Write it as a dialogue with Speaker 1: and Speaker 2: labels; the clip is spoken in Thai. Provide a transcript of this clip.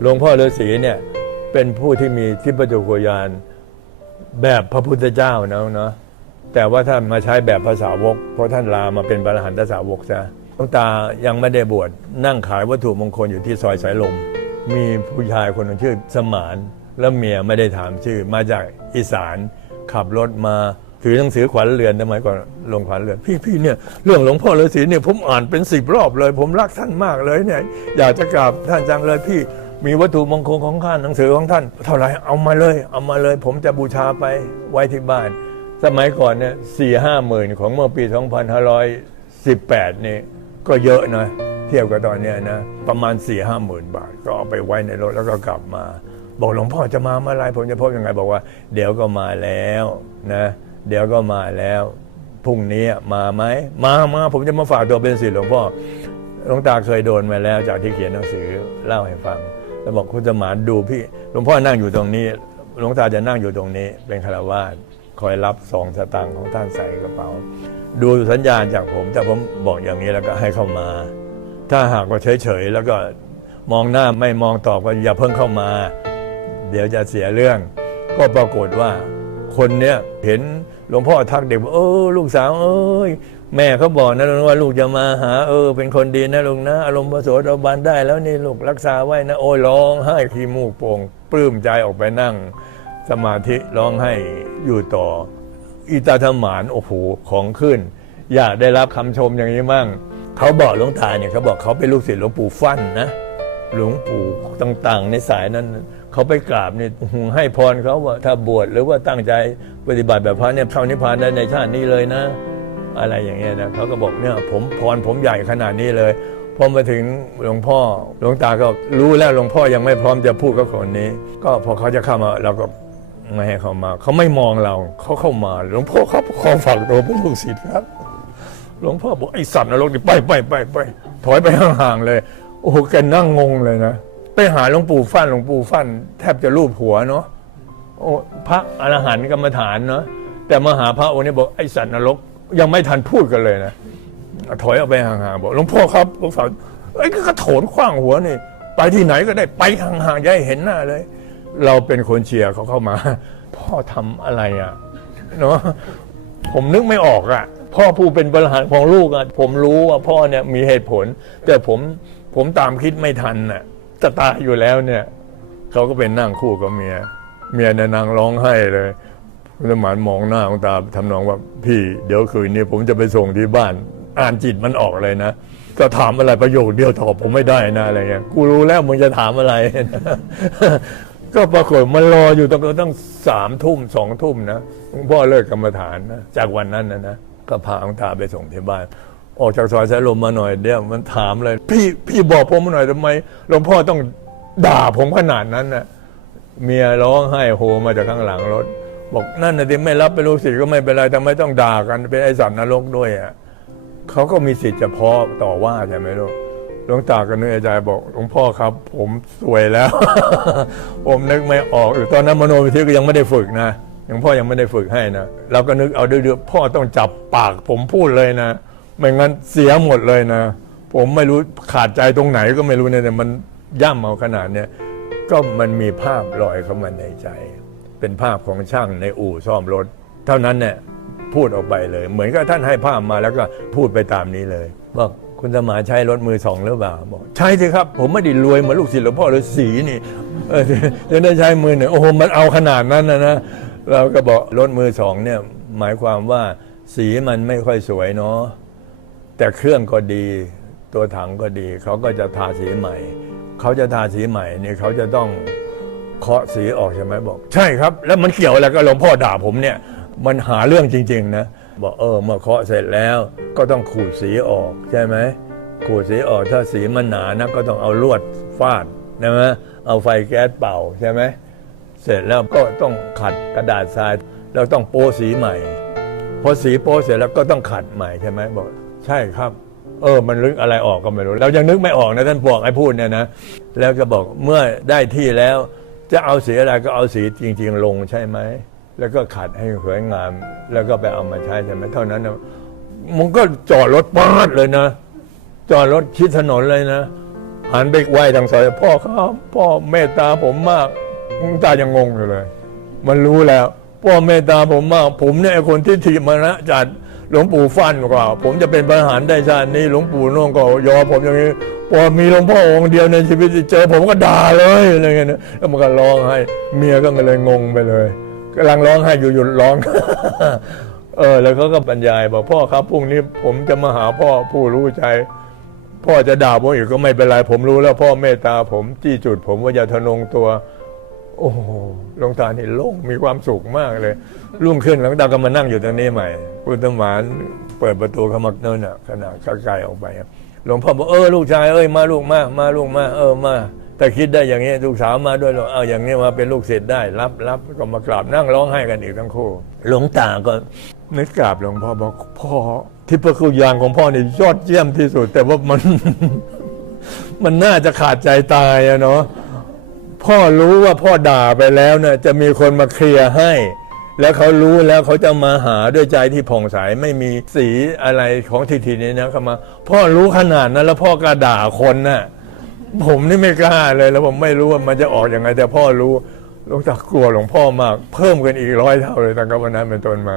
Speaker 1: หลวงพ่อฤาษีเนี่ยเป็นผู้ที่มีทิพจุโกยานแบบพระพุทธเจ้านะเนาะแต่ว่าท่านมาใช้แบบภาษาวก เพราะท่านลามาเป็นบรรหันตสาวกซะหลวงตายังไม่ได้บวชนั่งขายวัตถุมงคลอยู่ที่ซอยสายลม มีผู้ชายคนหนึงชื่อสมานแล้วเมียไม่ได้ถามชื่อ มาจากอีสานขับรถมาถือหนังสือขวัญเรือนทำไมก่อนลงขวัญเรือน พี่พี่เนี่ยเรื่องหลวงพ่อฤาษีเนี่ยผมอ่านเป็นสิบรอบเลย ผมรักท่านมากเลยเนี่ยอยากจะกราบท่านจังเลยพี่ มีวัตถุมงคลของท่านหนังสือของท่าน เท่าไหร่เอามาเลย เอามาเลย ผมจะบูชาไปไว้ที่บ้าน สมัยก่อนเนี่ยสี่ห้าหมื่นของเมื่อปี 2518 นี่ก็เยอะนะเทียบกับตอนเนี้ยนะประมาณ4ี่ห้าหมื่นบาท ก็เอาไปไว้ในรถแล้วก็กลับมา บอกหลวงพ่อจะมาเมื่อไรผมจะพบยังไงบอกว่า เดี๋ยวก็มาแล้วนะเดี๋ยวก็มาแล้วพรุ่งนี้มาไหมมามาผมจะมาฝากตัวเป็นศิษย์หลวงพ่อหลวงตาเคยโดนมาแล้วจากที่เขียนหนังสือเล่าให้ฟัง แล้วบอกคุณสมานดูพี่หลวงพ่อนั่งอยู่ตรงนี้หลวงตาจะนั่งอยู่ตรงนี้ เป็นคารวาสคอยรับซองสตางค์ของท่านใส่กระเป๋า ดูสัญญาณจากผมแต่ผมบอกอย่างนี้แล้วก็ให้เข้ามา ถ้าหากว่าเฉยๆแล้วก็มองหน้าไม่มองตอบก็อย่าเพิ่งเข้ามา เดี๋ยวจะเสียเรื่อง ก็ปรากฏว่าคนเนี้ยเห็น หลวงพ่อทักเด็กว่าเออลูกสาวเอ้ยแม่เขาบอกนะลุงว่าลูกจะมาหา เออ เป็นคนดีนะลุงนะ อารมณ์ประโสดาบันได้แล้วนี่ลูกรักษาไว้นะ โอ้ยร้องไห้ขี้มูกโป่งปลื้มใจออกไปนั่ง สมาธิร้องไห้อยู่ต่ออีตาธมานโอ้โหของขึ้น อยากได้รับคำชมอย่างนี้มั่งเขาบอกหลวงตาเนี่ยเขาบอกเขาเป็นลูกศิษย์หลวงปู่ฟั่นนะหลวงปู่ต่างๆ ในสายนั้น เขาไปกราบเนี่ยให้พรเขาว่าถ้าบวชหรือว่าตั้งใจปฏิบัติแบบพระเนี่ยเข้านิพพานได้ในชาตินี้เลยนะ อะไรอย่างเงี้ยนะเขาก็บอกเนี่ยผมพรผมใหญ่ขนาดนี้เลยพอมาถึงหลวงพ่อหลวงตาก็รู้แล้วหลวงพ่อยังไม่พร้อมจะพูดกับคนนี้ ก็พอเขาจะเข้ามาเราก็ไม่ให้เขามา เขาไม่มองเราเขาเข้ามา หลวงพ่อครับขอฝากตัวเป็นลูกศิษย์ครับ หลวงพ่อบอกไอ้สัตว์นรกนี่ไปไปไปไปถอยไปห่างๆเลย โอ้โหแกนั่งงงเลยนะ ไปหาหลวงปู่ฟั่นหลวงปู่ฟั่น แทบจะรูปหัวเนาะโอ้พระอรหันต์กรรมฐานเนาะแต่มาหาพระองค์นี้บอกไอ้สัตว์นรกยังไม่ทันพูดกันเลยนะถอยออกไปห่างๆบอกหลวงพ่อครับหลวงสาวไอ้ก็กระโถนขว้างหัวนี่ไปที่ไหนก็ได้ไปห่างๆอย่าให้เห็นหน้าเลย เราเป็นคนเชียร์เขาเข้ามา พ่อทำอะไรอะเนาะผมนึกไม่ออกอะ พ่อผู้เป็นบริหารของลูกอะผมรู้ว่าพ่อเนี่ยมีเหตุผล แต่ผมผมตามคิดไม่ทันน่ะ จะตายอยู่แล้วเนี่ยเขาก็เป็นนั่งคู่กับเมีย เมียเนี่ยนางร้องไห้เลยคุณสมานมองหน้าของตาทำนองว่าพี่เดี๋ยวคืนนี้ผมจะไปส่งที่บ้าน อ่านจิตมันออกเลยนะก็ถามอะไรประโยคเดียวตอบผมไม่ได้นะอะไรเงี้ยกูรู้แล้วมึงจะถามอะไร ก็ปรากฏมันรออยู่ตั้งตั้งสามทุ่มสองทุ่มนะพ่อเลิกกรรมฐานนะจากวันนั้นนะนะก็พาหลวงตาไปส่งที่บ้าน ออกจากซอยสายลมมาหน่อยเดียวมันถามเลย พี่พี่บอกผมมาหน่อยทำไมหลวงพ่อต้องด่าผมขนาดนั้นนะเมียร้องไห้โฮมาจากข้างหลังรถ บอกนั่นนะที่ไม่รับเป็นลูกศิษย์ก็ไม่เป็นไรทำไมต้องด่ากันเป็นไอ้สัตว์นรกด้วยอะเขาก็มีสิทธิ์จะพอต่อว่าใช่ไหมลูกหลวงตาก็นึกในใจบอกหลวงพ่อครับ ผมสวยแล้ว ผมนึกไม่ออกตอนนั้นมโนวิทยก็ยังไม่ได้ฝึกนะหลวงพ่อยังไม่ได้ฝึกให้นะเราก็นึกเอาเดือๆพ่อต้องจับปากผมพูดเลยนะ ไม่งั้นเสียหมดเลยนะ ผมไม่รู้ขาดใจตรงไหนก็ไม่รู้เนี่ยแต่มันย่ำเอาขนาดเนี้ยก็มันมีภาพลอยเข้ามาในใจ เป็นภาพของช่างในอู่ซ่อมรถ เท่านั้นเนี่ยพูดออกไปเลย เหมือนกับท่านให้ภาพมาแล้วก็พูดไปตามนี้เลยบอกคุณสมาใช้รถมือสองหรือเปล่าบอกใช่สิครับ ผมไม่ได้รวยเหมือนลูกศิษย์หลวงพ่อฤาษีนี่เออจะได้ใช้มือหนึ่งโอ้โหมันเอาขนาดนั้นนะนะเราก็บอกรถมือสองเนี่ยหมายความว่าสีมันไม่ค่อยสวยเนาะ แต่เครื่องก็ดี ตัวถังก็ดี เขาก็จะทาสีใหม่ เขาจะทาสีใหม่นี่เขาจะต้องเคาะสีออกใช่ไหมบอก ใช่ครับ แล้วมันเกี่ยวอะไรกับหลวงพ่อด่าผมเนี่ย มันหาเรื่องจริง ๆ นะบอกเออเมื่อเคาะเสร็จแล้ว ก็ต้องขูดสีออกใช่ไหมขูดสีออกถ้าสีมันหนานะก็ต้องเอาลวดฟาดใช่ไหมเอาไฟแก๊สเป่าใช่ไหมเสร็จแล้วก็ต้องขัดกระดาษทรายแล้วต้องโป้สีใหม่พอสีโป้เสร็จแล้วก็ต้องขัดใหม่ใช่ไหมบอก ใช่ครับ เออ มันลึกอะไรออกก็ไม่รู้ เรายังนึกไม่ออกนะท่านบอกไอ้พูดเนี่ยนะ แล้วก็บอกเมื่อได้ที่แล้ว จะเอาสีอะไรก็เอาสีจริง ๆ ลงใช่ไหม แล้วก็ขัดให้สวยงาม แล้วก็ไปเอามาใช้ใช่ไหมเท่านั้นนะมันก็จอดรถปาดเลยนะ จอดรถชิดถนนเลยนะหันไปไหว้ทางซอยพ่อครับพ่อเมตตาผมมากหลวงตายังงงอยู่เลย มันรู้แล้ว พ่อเมตตาผมมาก ผมเนี่ยคนที่ถีบมานะจัด หลวงปู่ฟันกว่า ผมจะเป็นประหารได้ชาตินี้หลวงปู่โน่นก็ยอผมอย่างนี้พอมีหลวงพ่อองค์เดียวในชีวิตเจอผมก็ด่าเลยอะไรเงี้ยนะแล้วมันก็ร้องให้เมียก็เลยงงไปเลยกำลังร้องให้อยู่หยุดร้องเออแล้วเขาก็บรรยายบอกพ่อครับพรุ่งนี้ผมจะมาหาพ่อผู้รู้ใจ พ่อจะด่าผมอีกก็ไม่เป็นไรผมรู้แล้วพ่อเมตตาผมจี้จุดผมว่าอย่าทะนงตัว โอ้โหหลวงตานี่โล่งมีความสุขมากเลย รุ่งขึ้นหลวงตาก็มานั่งอยู่ตรงนี้ใหม่พุทธมานเปิดประตูเขามาเนินน่ะขนาดไกลออกไปหลวงพ่อบอกเออลูกชายเอ้ยมาลูกมามาลูกมาเออมาแต่คิดได้อย่างนี้ลูกสาวมาด้วยหรอกเอาอย่างนี้มาเป็นลูกศิษย์ได้ รับรับก็มากราบนั่งร้องไห้กันอีกทั้งคู่ หลวงตาก็นึกกราบหลวงพ่อบอกพ่อที่พระคุณยานของพ่อนี่ยอดเยี่ยมที่สุด แต่ว่ามัน มันน่าจะขาดใจตายอะเนาะ พ่อรู้ว่าพ่อด่าไปแล้วเนี่ยจะมีคนมาเคลียร์ให้ แล้วเขารู้แล้วเขาจะมาหาด้วยใจที่ผ่องใสไม่มีสีอะไรของทีทีนี้นะเขามา พ่อรู้ขนาดนั้นแล้วพ่อกล้าด่าคนน่ะผมนี่ไม่กล้าเลยแล้วผมไม่รู้ว่ามันจะออกอยังไง แต่พ่อรู้หลวงตากลัวหลวงพ่อมาก เพิ่มกันอีกร้อยเท่าเลยตั้งแต่วันนั้นเป็นต้นมา